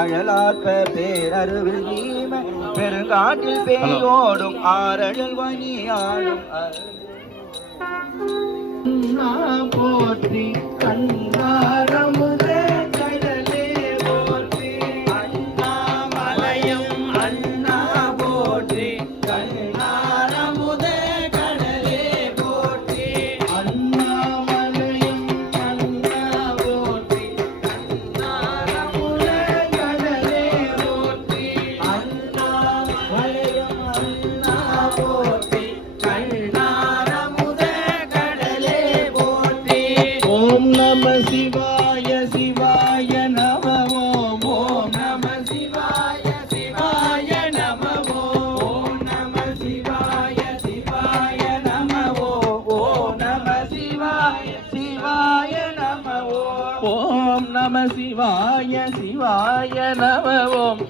கழலாற்ப பேரருவில் நீம பெருங்காட்டில் பேயோடும் ஆரழல் வனியாடும் போற்றி கண்ணாரமுதே கடலே போற்றி அண்ணாமலையும் அண்ணா போற்றி கண்ணாரமுதே கடலே போற்றி அண்ணாமலையும் அண்ணா போற்றி கண்ணாரமுதே கடலே போற்றி அண்ணாமலையும் அண்ணா போற்றி கண்ணாரமுதே கடலே போற்றி ஓம் நம சிவாய சிவாய நம ஓம் நம சிவாய சிவாய நம ஓம் நம சிவாய சிவாய நம ஓம் நம சிவாய சிவாய நம ஓம் நம சிவாய சிவாய நம ஓம்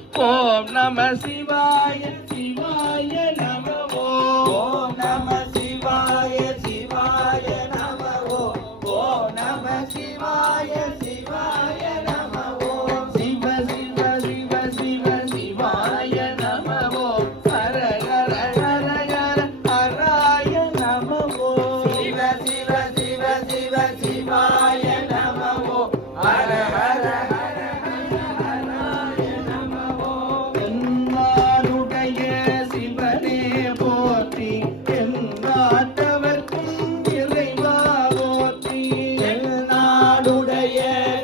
நம சிவாய சிவாய நம ஓம் நம சிவாய சிவாய நம ஓம் நம சிவாய சிவாய நம சிவ சிவ சிவ சிவ சிவாய நம ஹர ஹர ஹர ஹர ஹராய நம சிவ சிவ சிவ சிவ சிவாய நம ஹர ஹர ஹர ஹர ஹராய நம என்னாருடைய சிவனே போற்றி எந்நாட்டவர்க்கும் இறைவா போற்றி எந்நாடுடைய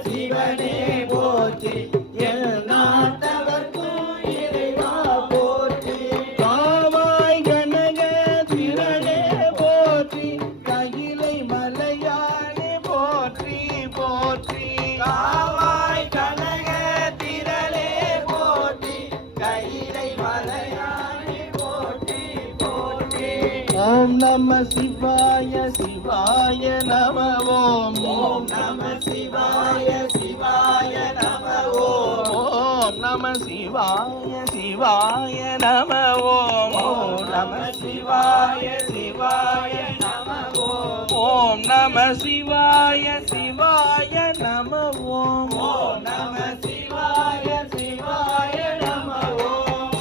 சிவனே போற்றி எந்நாட்டவர்க்கும் இறைவா போற்றி காவாய் கனக திரளே போற்றி கையிலை மலையானே போற்றி போற்றி காவாய் கனக திரளே போற்றி கையிலை மலையானே போற்றி போற்றி ஓம் நம சிவாய சிவாய நம ஓம் நம சிவாய சிவாய நம ஓம் நம சிவாய சிவாய நம ஓம் நம சிவாய சிவாய நம ஓம் நம சிவாய சிவாய நம ஓம் நம சிவாய சிவாய நம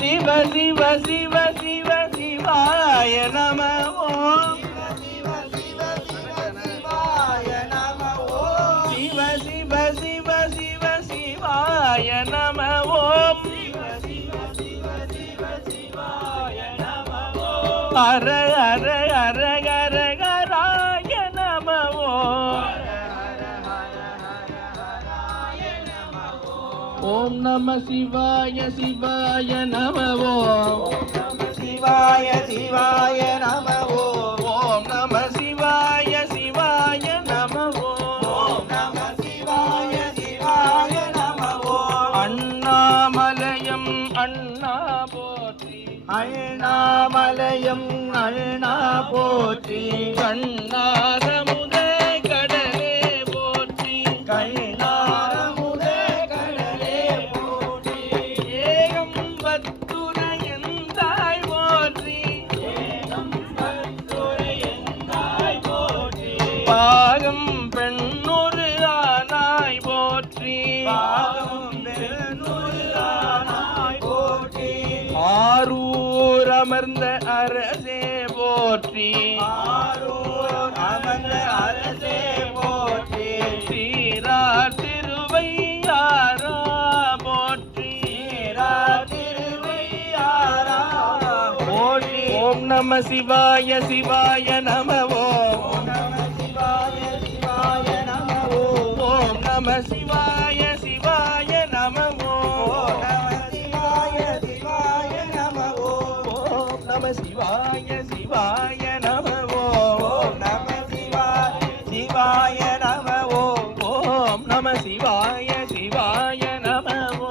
சிவ சிவ சிவ சிவ சிவாய நம ஓம் சிவ சிவ சிவ சிவ சிவாய நம ஓம் ஹர ஹர ஹர ஹர ஹராய நம ஓம் நம சிவாய சிவாய நம ஓம் சிவாய சிவாய நம ஓம் நம சிவாய சிவாய நம ஓம் நம சிவாய சிவாய நம அண்ணாமலையம் அண்ணா போற்றி அண்ணாமலையம் அண்ணா போற்றி கண்ணாரமுதே கடலே போற்றி கண்ணாரமுதே கடலே போற்றி ஏகம் பத்துரையந்தாய் போற்றி ஏகம் பத்துரையந்தாய் போற்றி பாகம் பெண்ணொரு ஆனாய் போற்றி பாகம் பெண்ணொரு ஆனாய் போற்றி ஆரூர் அமர்ந்த அரசே போற்றி ஆரூர் அமர்ந்த அரசே போற்றி சீரார் திருவையாரா போற்றி சீரார் திருவையாரா போற்றி ஓம் நம சிவாய சிவாய நம ஓம் நம சிவாய சிவாய நம ஓம் நம சிவாய சிவாய நம ஓம் நம சிவாய சிவாய நம ஓம் நம சிவாய சிவாய நம ஓம் நம சிவாய சிவாய நம ஓம் நம சிவாய சிவாய நம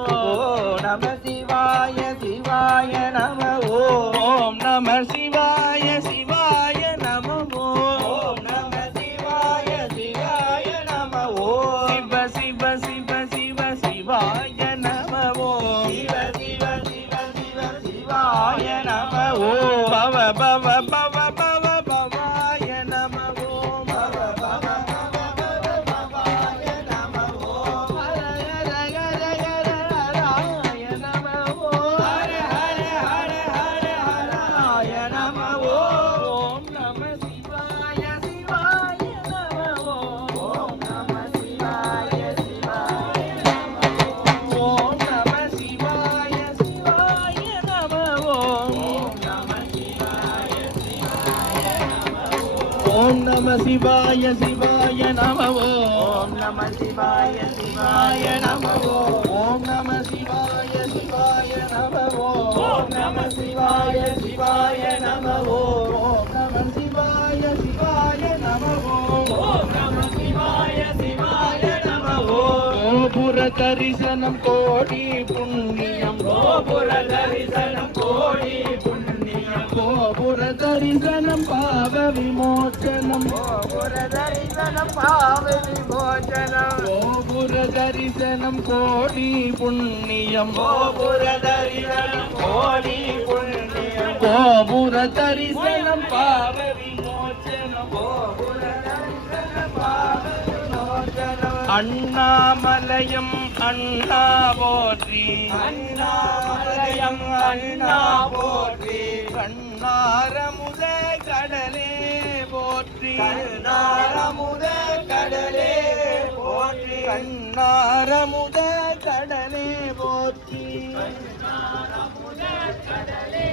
ஓம் நம சிவாய சிவாய நம ஓம் நம சிவாய சிவாய நம ஓம் நம சிவாய சிவாய நம சிவ சிவ சிவாய சிவாய நம ஓம் நம சிவாய சிவாய நம ஓம் நம சிவாய சிவாய நம ஓம் நம சிவாய சிவாய நம ஓம் நம சிவாய சிவாய நம ஓம் நம சிவாய சிவாய நம கோபுர தரிசனம் கோடி புண்ணியம் கோபுர தரிசனம் கோடி புண்ணியம் கோபுர தரிசனம் பாவ விமோச்சனம் கோபுர தரிசனம் பாவ விமோசனம் கோபுர தரிசனம் கோடி புண்ணியம் கோபுர தரிசனம் கோடி புண்ணியம் கோபுர தரிசனம் பாவ விமோச்சனம் கோபுர தரிசனம் பாவ விமோசனம் அண்ணாமலயம் அண்ணா போற்றி அண்ணாமலயம் அண்ணா போற்றி கண்ணாரமுத கடலே போற்றி கண்ணாரமுத கடலே போற்றி கண்ணாரமுத கடலே போற்றி கண்ணாரமுத கடலே